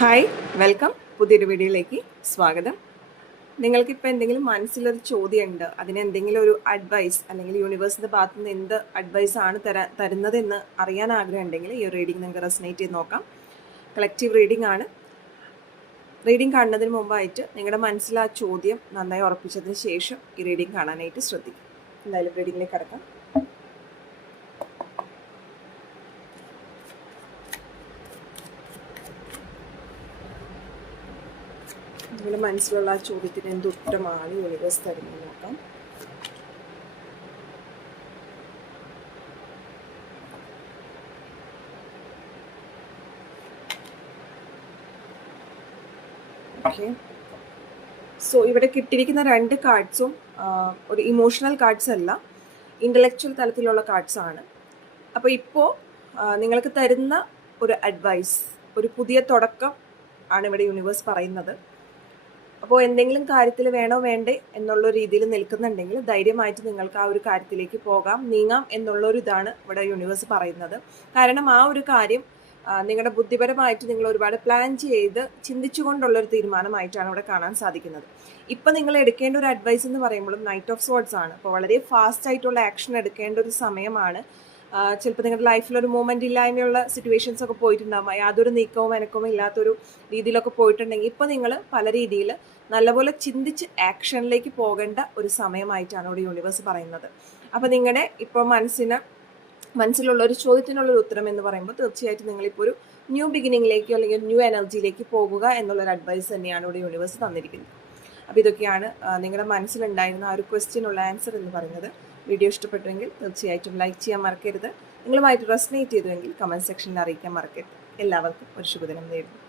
Hi, welcome. പുതിയൊരു വീഡിയോയിലേക്ക് സ്വാഗതം. നിങ്ങൾക്കിപ്പോൾ എന്തെങ്കിലും മനസ്സിലൊരു ചോദ്യമുണ്ട്, അതിനെന്തെങ്കിലും ഒരു അഡ്വൈസ് അല്ലെങ്കിൽ യൂണിവേഴ്സിൻ്റെ ഭാഗത്തു നിന്ന് എന്ത് അഡ്വൈസാണ് തരുന്നതെന്ന് അറിയാൻ ആഗ്രഹമുണ്ടെങ്കിൽ ഈ ഒരു റീഡിംഗ് നിങ്ങൾക്ക് റെസനേറ്റ് ചെയ്ത് നോക്കാം. കളക്റ്റീവ് റീഡിംഗ് ആണ്. റീഡിംഗ് കാണുന്നതിന് മുമ്പായിട്ട് നിങ്ങളുടെ മനസ്സിൽ ആ ചോദ്യം നന്നായി ഉറപ്പിച്ചതിന് ശേഷം ഈ റീഡിംഗ് കാണാനായിട്ട് ശ്രദ്ധിക്കും. എന്തായാലും റീഡിങ്ങിലേക്ക് കടക്കാം. നിങ്ങളുടെ മനസ്സിലുള്ള ആ ചോദ്യത്തിന് എന്ത് ഉത്തരമാണ് യൂണിവേഴ്സ് തരുന്നത് നോക്കാം. ഓക്കെ, സോ ഇവിടെ കിട്ടിയിരിക്കുന്ന രണ്ട് കാർഡ്സും ഒരു ഇമോഷണൽ കാർഡ്സ് അല്ല, ഇൻ്റലക്ച്വൽ തലത്തിലുള്ള കാർഡ്സ് ആണ്. അപ്പോൾ ഇപ്പോൾ നിങ്ങൾക്ക് തരുന്ന ഒരു അഡ്വൈസ്, ഒരു പുതിയ തുടക്കം ആണ് ഇവിടെ യൂണിവേഴ്സ് പറയുന്നത്. അപ്പോൾ എന്തെങ്കിലും കാര്യത്തിൽ വേണോ വേണ്ടേ എന്നുള്ള രീതിയിൽ നിൽക്കുന്നുണ്ടെങ്കിൽ ധൈര്യമായിട്ട് നിങ്ങൾക്ക് ആ ഒരു കാര്യത്തിലേക്ക് പോകാം, നീങ്ങാം എന്നുള്ളൊരു ഇതാണ് ഇവിടെ യൂണിവേഴ്സ് പറയുന്നത്. കാരണം ആ ഒരു കാര്യം നിങ്ങളുടെ ബുദ്ധിപരമായിട്ട് നിങ്ങൾ ഒരുപാട് പ്ലാൻ ചെയ്ത് ചിന്തിച്ചുകൊണ്ടുള്ളൊരു തീരുമാനമായിട്ടാണ് ഇവിടെ കാണാൻ സാധിക്കുന്നത്. ഇപ്പം നിങ്ങൾ എടുക്കേണ്ട ഒരു അഡ്വൈസ് എന്ന് പറയുമ്പോഴും നൈറ്റ് ഓഫ് സോർഡ്സ് ആണ്. അപ്പോൾ വളരെ ഫാസ്റ്റ് ആയിട്ടുള്ള ആക്ഷൻ എടുക്കേണ്ട ഒരു സമയമാണ്. ചിലപ്പോൾ നിങ്ങളുടെ ലൈഫിലൊരു മൂവ്മെൻറ്റ് ഇല്ലായ്മയുള്ള സിറ്റുവേഷൻസ് ഒക്കെ പോയിട്ടുണ്ടാകും, യാതൊരു നീക്കവും അനക്കവും ഇല്ലാത്തൊരു രീതിയിലൊക്കെ പോയിട്ടുണ്ടെങ്കിൽ ഇപ്പോൾ നിങ്ങൾ പല രീതിയിൽ നല്ലപോലെ ചിന്തിച്ച് ആക്ഷനിലേക്ക് പോകേണ്ട ഒരു സമയമായിട്ടാണ് ഇവിടെ യൂണിവേഴ്സ് പറയുന്നത്. അപ്പോൾ നിങ്ങളുടെ ഇപ്പോൾ മനസ്സിലുള്ള ഒരു ചോദ്യത്തിനുള്ളൊരു ഉത്തരം എന്ന് പറയുമ്പോൾ തീർച്ചയായിട്ടും നിങ്ങളിപ്പോൾ ഒരു ന്യൂ ബിഗിനിങ്ങിലേക്കോ അല്ലെങ്കിൽ ന്യൂ എനർജിയിലേക്ക് പോകുക എന്നുള്ളൊരു അഡ്വൈസ് തന്നെയാണ് ഇവിടെ യൂണിവേഴ്സ് തന്നിരിക്കുന്നത്. അപ്പോൾ ഇതൊക്കെയാണ് നിങ്ങളുടെ മനസ്സിലുണ്ടായിരുന്ന ആ ഒരു ക്വസ്റ്റ്യനുള്ള ആൻസർ എന്ന് പറയുന്നത്. വീഡിയോ ഇഷ്ടപ്പെട്ടുവെങ്കിൽ തീർച്ചയായിട്ടും ലൈക്ക് ചെയ്യാൻ മറക്കരുത്. നിങ്ങളുമായിട്ട് റെസനേറ്റ് ചെയ്തുവെങ്കിൽ കമൻറ്റ് സെക്ഷനിൽ അറിയിക്കാൻ മറക്കരുത്. എല്ലാവർക്കും ഒരു ശുഭദിനം നേരുന്നു.